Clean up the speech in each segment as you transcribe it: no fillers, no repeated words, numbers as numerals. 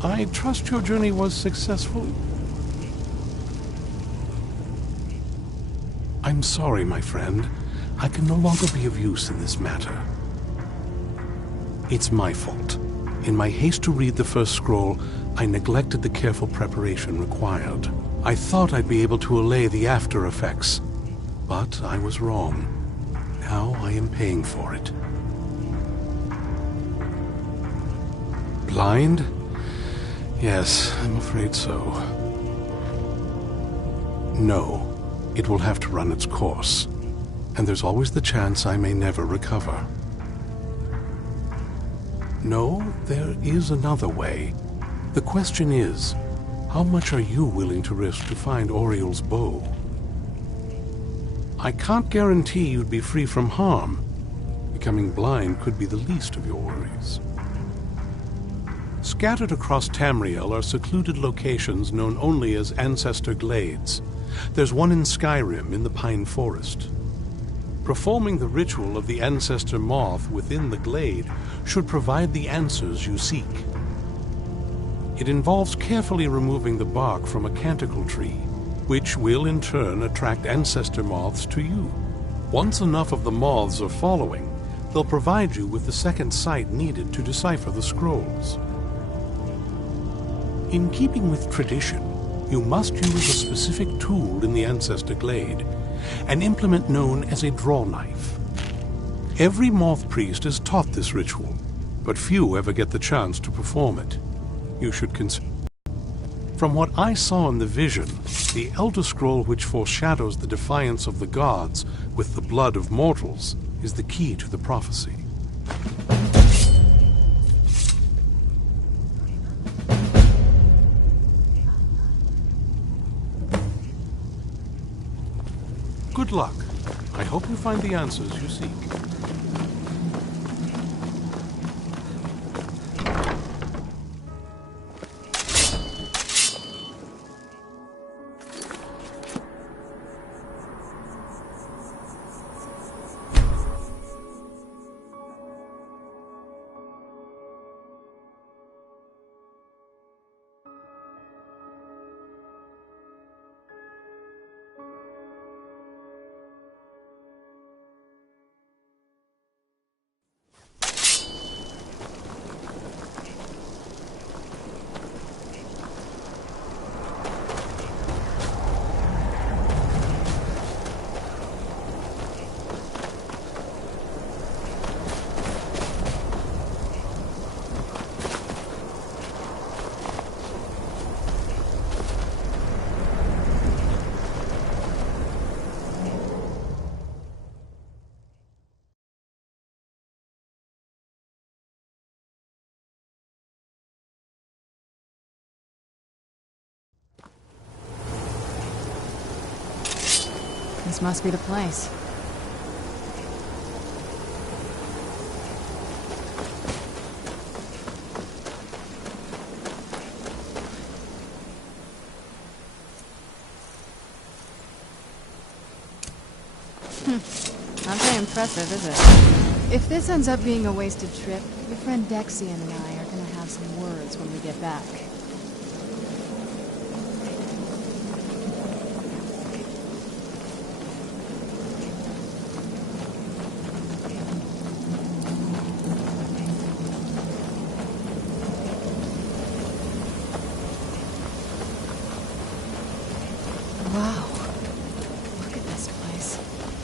I trust your journey was successful. I'm sorry, my friend. I can no longer be of use in this matter. It's my fault. In my haste to read the first scroll, I neglected the careful preparation required. I thought I'd be able to allay the after effects, but I was wrong. Now I am paying for it. Blind? Yes, I'm afraid so. No, it will have to run its course, and there's always the chance I may never recover. No, there is another way. The question is, how much are you willing to risk to find Oriel's bow? I can't guarantee you'd be free from harm. Becoming blind could be the least of your worries. Scattered across Tamriel are secluded locations known only as Ancestor Glades. There's one in Skyrim in the Pine Forest. Performing the ritual of the Ancestor Moth within the glade should provide the answers you seek. It involves carefully removing the bark from a canticle tree, which will in turn attract Ancestor Moths to you. Once enough of the moths are following, they'll provide you with the second sight needed to decipher the scrolls. In keeping with tradition, you must use a specific tool in the Ancestor Glade, an implement known as a draw knife. Every moth priest is taught this ritual, but few ever get the chance to perform it. You should consider. From what I saw in the vision, the Elder Scroll which foreshadows the defiance of the gods with the blood of mortals is the key to the prophecy. Good luck. I hope you find the answers you seek. This must be the place. Not very impressive, is it? If this ends up being a wasted trip, your friend Dexian and I are gonna have some words when we get back. Wow. Look at this place.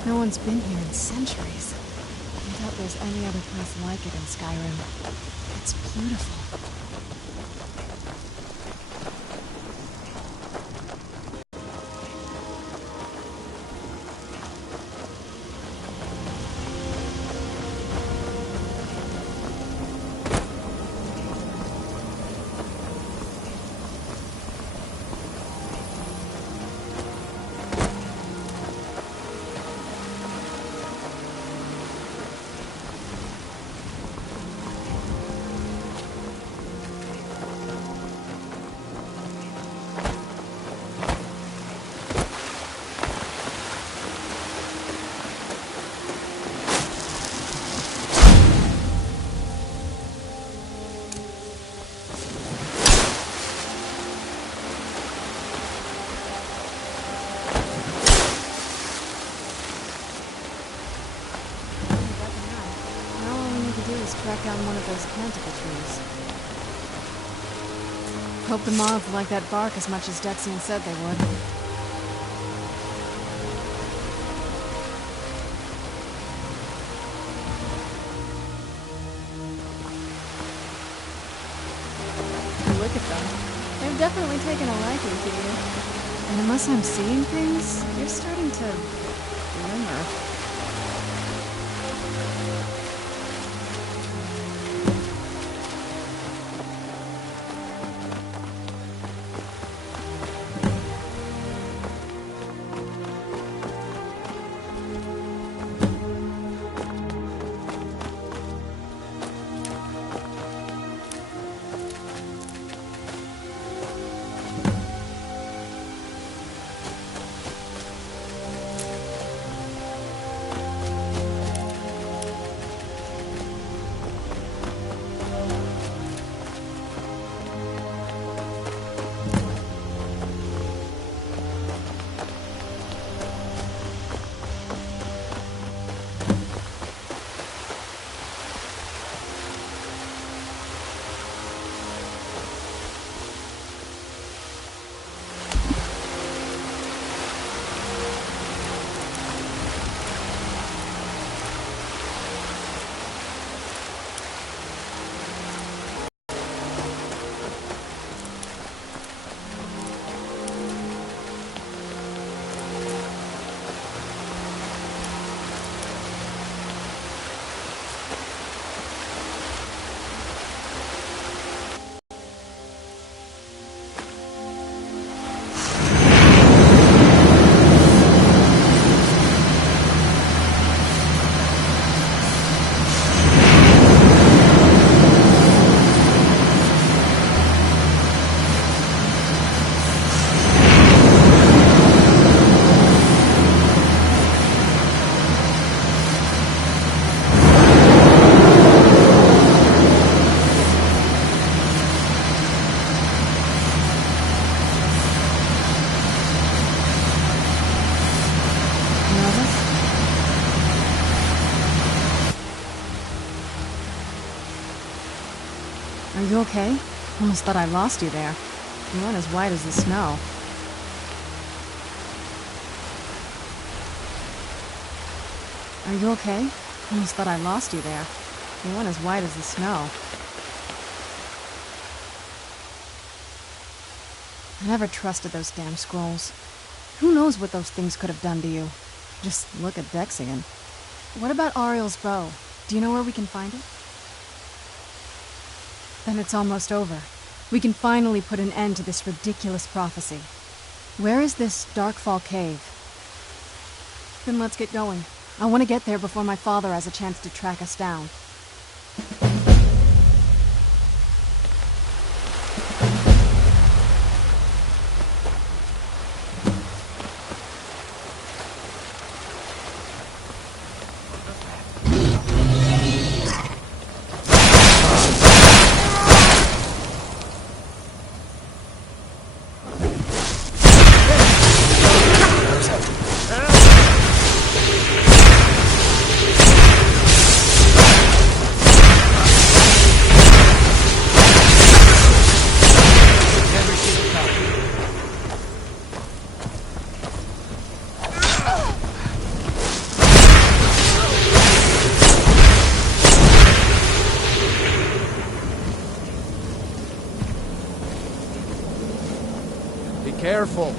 No one's been here in centuries. I doubt there's any other place like it in Skyrim. It's beautiful. track down one of those canticle trees. Hope the moths like that bark as much as Dexian said they would. Look at them. They've definitely taken a liking to you. And unless I'm seeing things, you're starting to glimmer. Are you okay? Almost thought I lost you there. You went as white as the snow. Are you okay? Almost thought I lost you there. You went as white as the snow. I never trusted those damn scrolls. Who knows what those things could have done to you? Just look at Dexian. What about Ariel's bow? Do you know where we can find it? Then it's almost over. We can finally put an end to this ridiculous prophecy. Where is this Darkfall cave? Then let's get going. I want to get there before my father has a chance to track us down. Careful.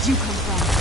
did you come from?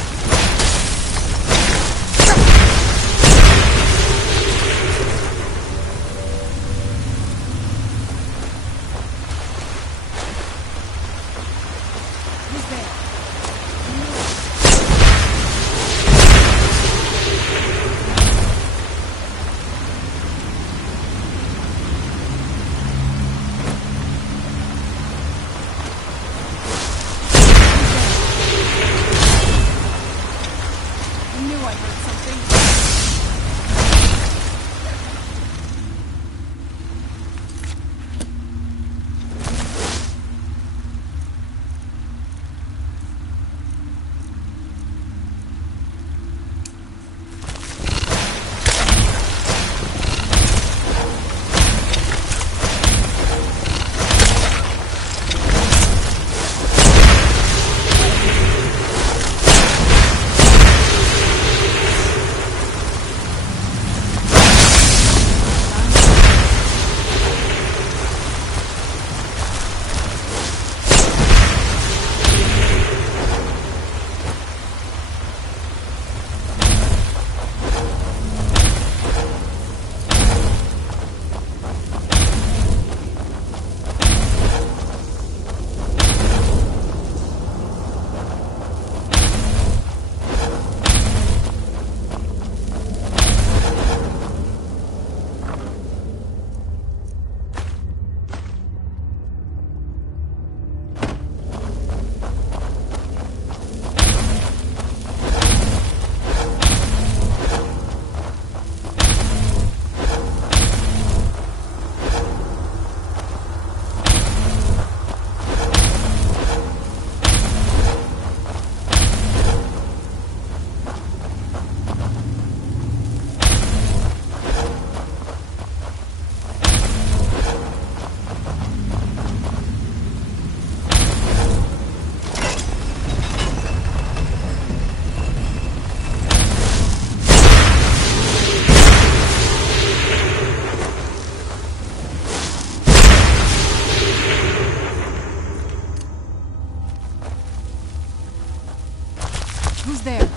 Who's there?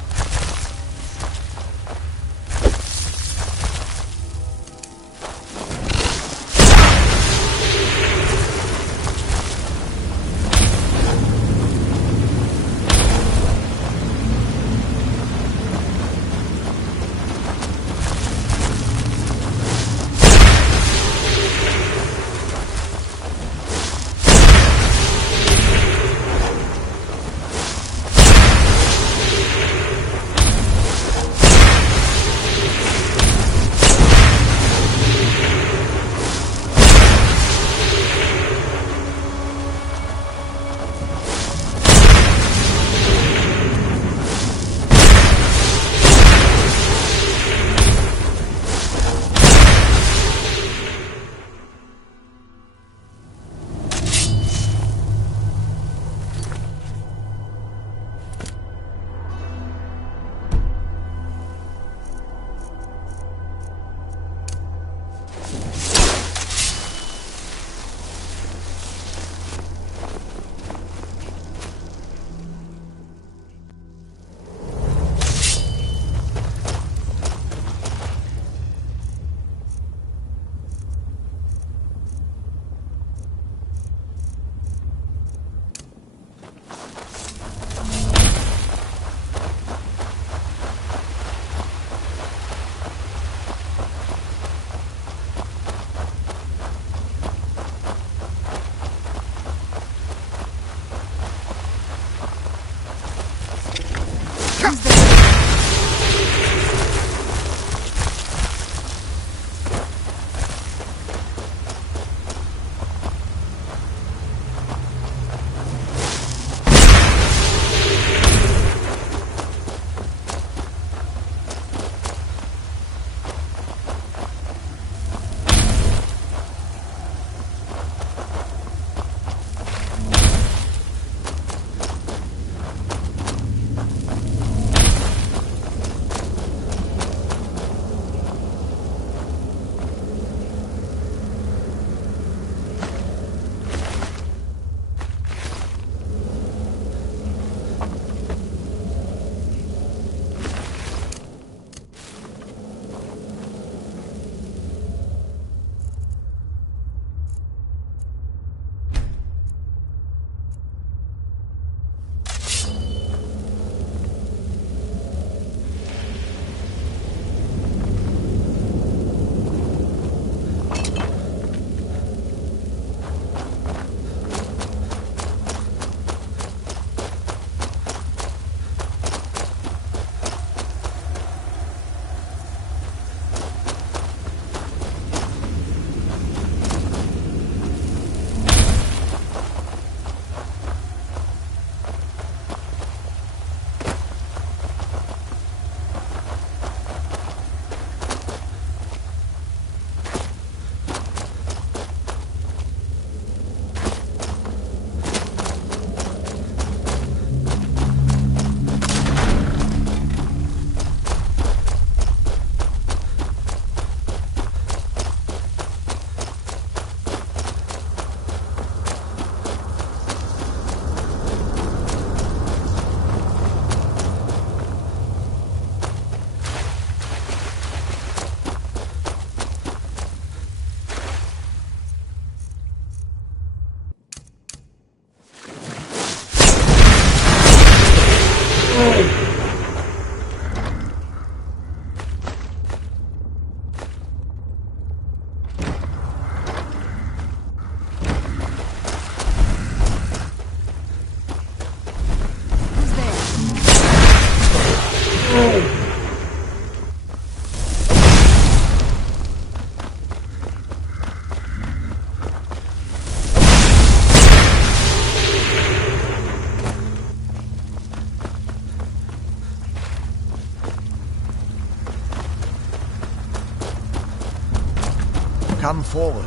Come forward.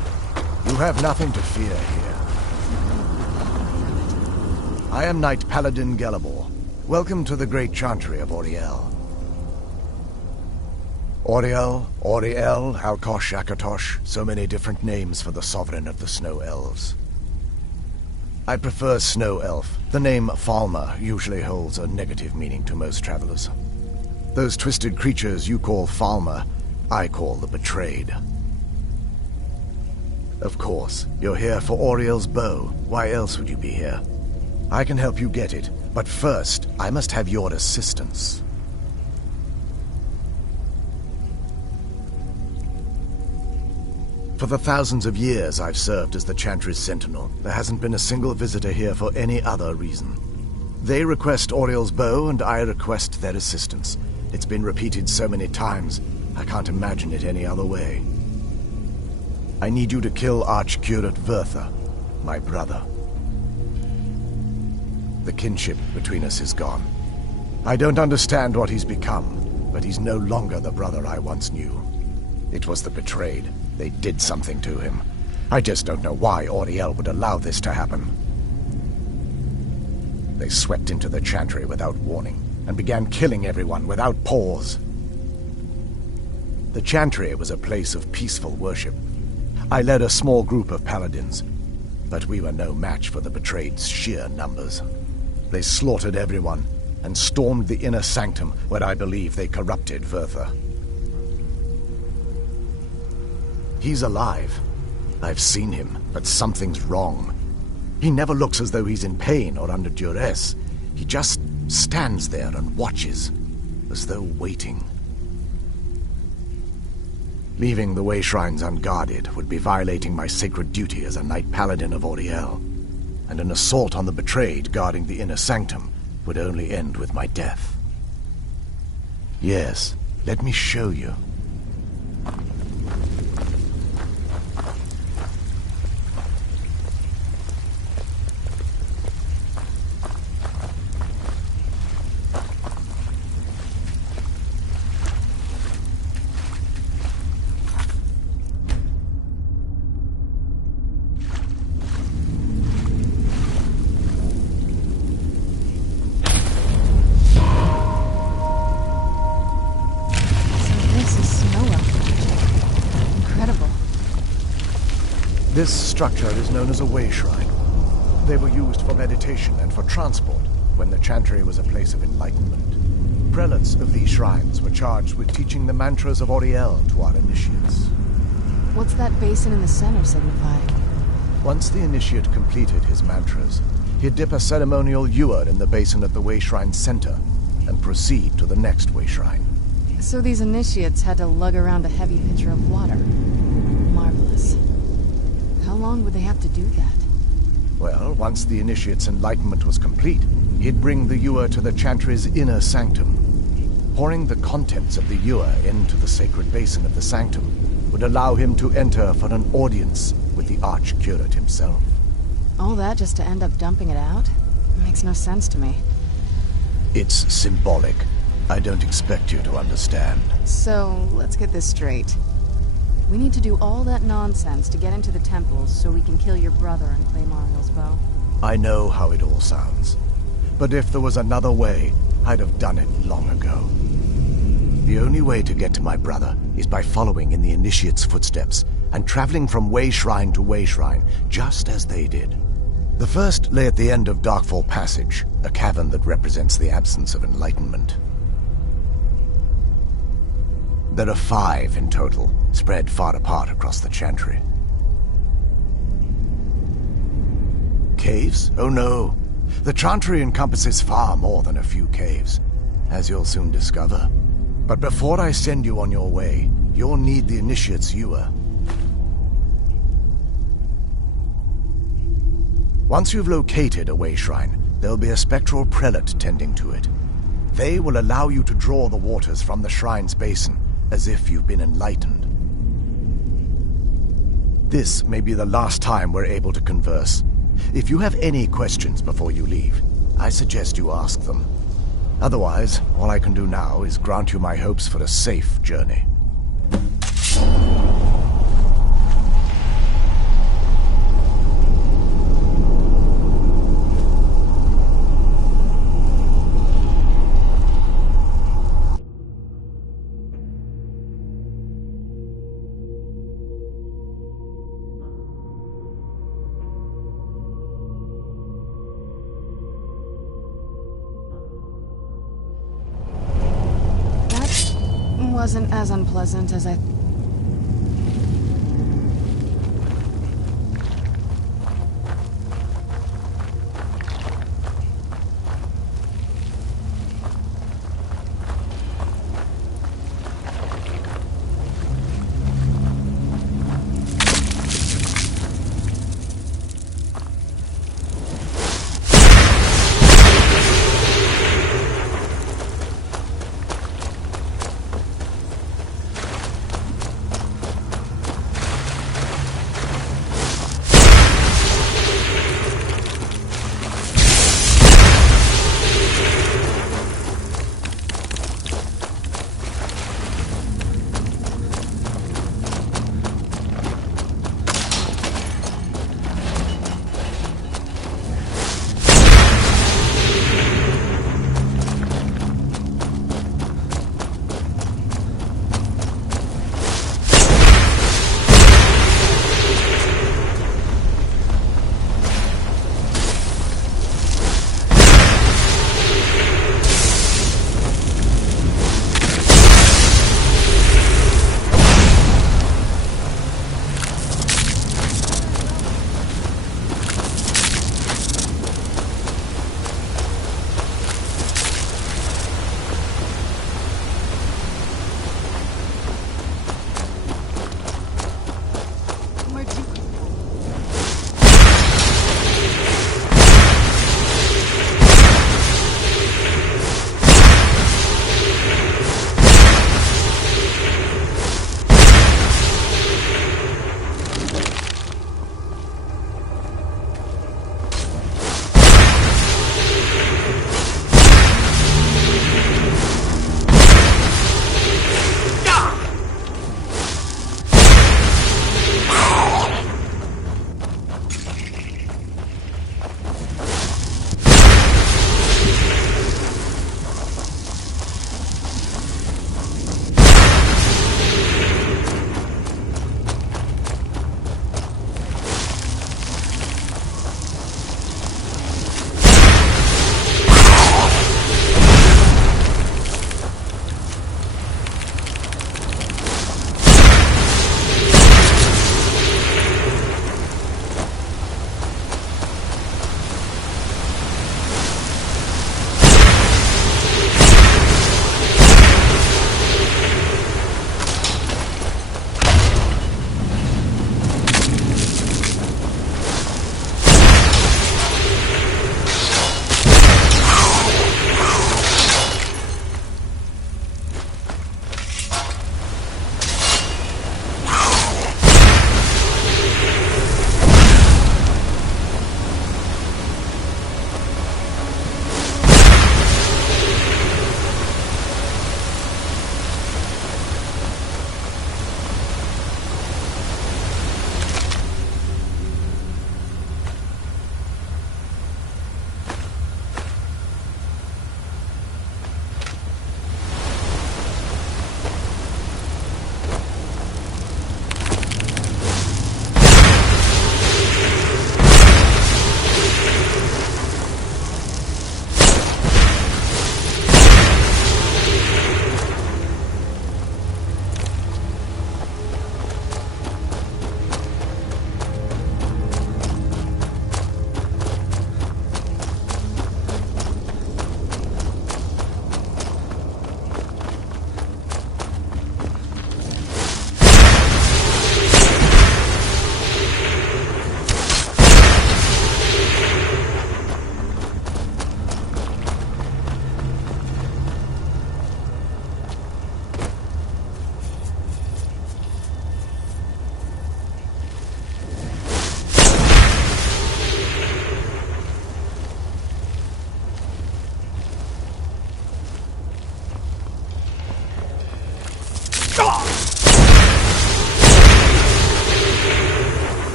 You have nothing to fear here. I am Knight Paladin Gelabor. Welcome to the Great Chantry of Auriel. Auriel, Auriel, Alkosh, Akatosh, so many different names for the sovereign of the Snow Elves. I prefer Snow Elf. The name Falmer usually holds a negative meaning to most travelers. Those twisted creatures you call Falmer, I call the Betrayed. Of course, you're here for Auriel's bow. Why else would you be here? I can help you get it, but first, I must have your assistance. For the thousands of years I've served as the Chantry's sentinel, there hasn't been a single visitor here for any other reason. They request Auriel's bow, and I request their assistance. It's been repeated so many times, I can't imagine it any other way. I need you to kill Archcurate Vertha, my brother. The kinship between us is gone. I don't understand what he's become, but he's no longer the brother I once knew. It was the Betrayed. They did something to him. I just don't know why Auriel would allow this to happen. They swept into the Chantry without warning, and began killing everyone without pause. The Chantry was a place of peaceful worship. I led a small group of paladins, but we were no match for the Betrayed's sheer numbers. They slaughtered everyone, and stormed the inner sanctum where I believe they corrupted Vertha. He's alive. I've seen him, but something's wrong. He never looks as though he's in pain or under duress. He just stands there and watches, as though waiting. Leaving the way shrines unguarded would be violating my sacred duty as a Knight Paladin of Auriel, and an assault on the Betrayed guarding the inner sanctum would only end with my death. Yes, let me show you. This structure is known as a way shrine. They were used for meditation and for transport when the Chantry was a place of enlightenment. Prelates of these shrines were charged with teaching the mantras of Auriel to our initiates. What's that basin in the center signify? Once the initiate completed his mantras, he'd dip a ceremonial ewer in the basin at the way shrine's center and proceed to the next way shrine. So these initiates had to lug around a heavy pitcher of water. Marvelous. How long would they have to do that? Well, once the initiate's enlightenment was complete, he'd bring the ewer to the Chantry's inner sanctum. Pouring the contents of the ewer into the sacred basin of the sanctum would allow him to enter for an audience with the Archcurate himself. All that just to end up dumping it out? Makes no sense to me. It's symbolic. I don't expect you to understand. So, let's get this straight. We need to do all that nonsense to get into the temples so we can kill your brother and claim Auriel's bow. I know how it all sounds. But if there was another way, I'd have done it long ago. The only way to get to my brother is by following in the initiate's footsteps and traveling from way shrine to way shrine, just as they did. The first lay at the end of Darkfall Passage, a cavern that represents the absence of enlightenment. There are 5 in total, spread far apart across the Chantry. Caves? Oh no. The Chantry encompasses far more than a few caves, as you'll soon discover. But before I send you on your way, you'll need the initiate's ewer. Once you've located a way shrine, there'll be a spectral prelate tending to it. They will allow you to draw the waters from the shrine's basin, as if you've been enlightened. This may be the last time we're able to converse. If you have any questions before you leave, I suggest you ask them. Otherwise, all I can do now is grant you my hopes for a safe journey. wasn't as unpleasant as I...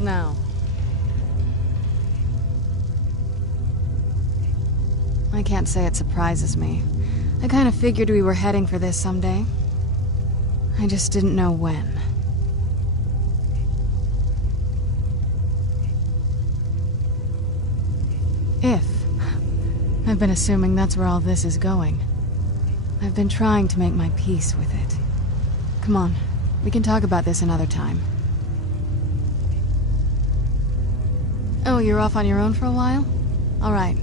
now? I can't say it surprises me. I kind of figured we were heading for this someday. I just didn't know when. If. I've been assuming that's where all this is going. I've been trying to make my peace with it. Come on, we can talk about this another time. Oh, you're off on your own for a while? All right.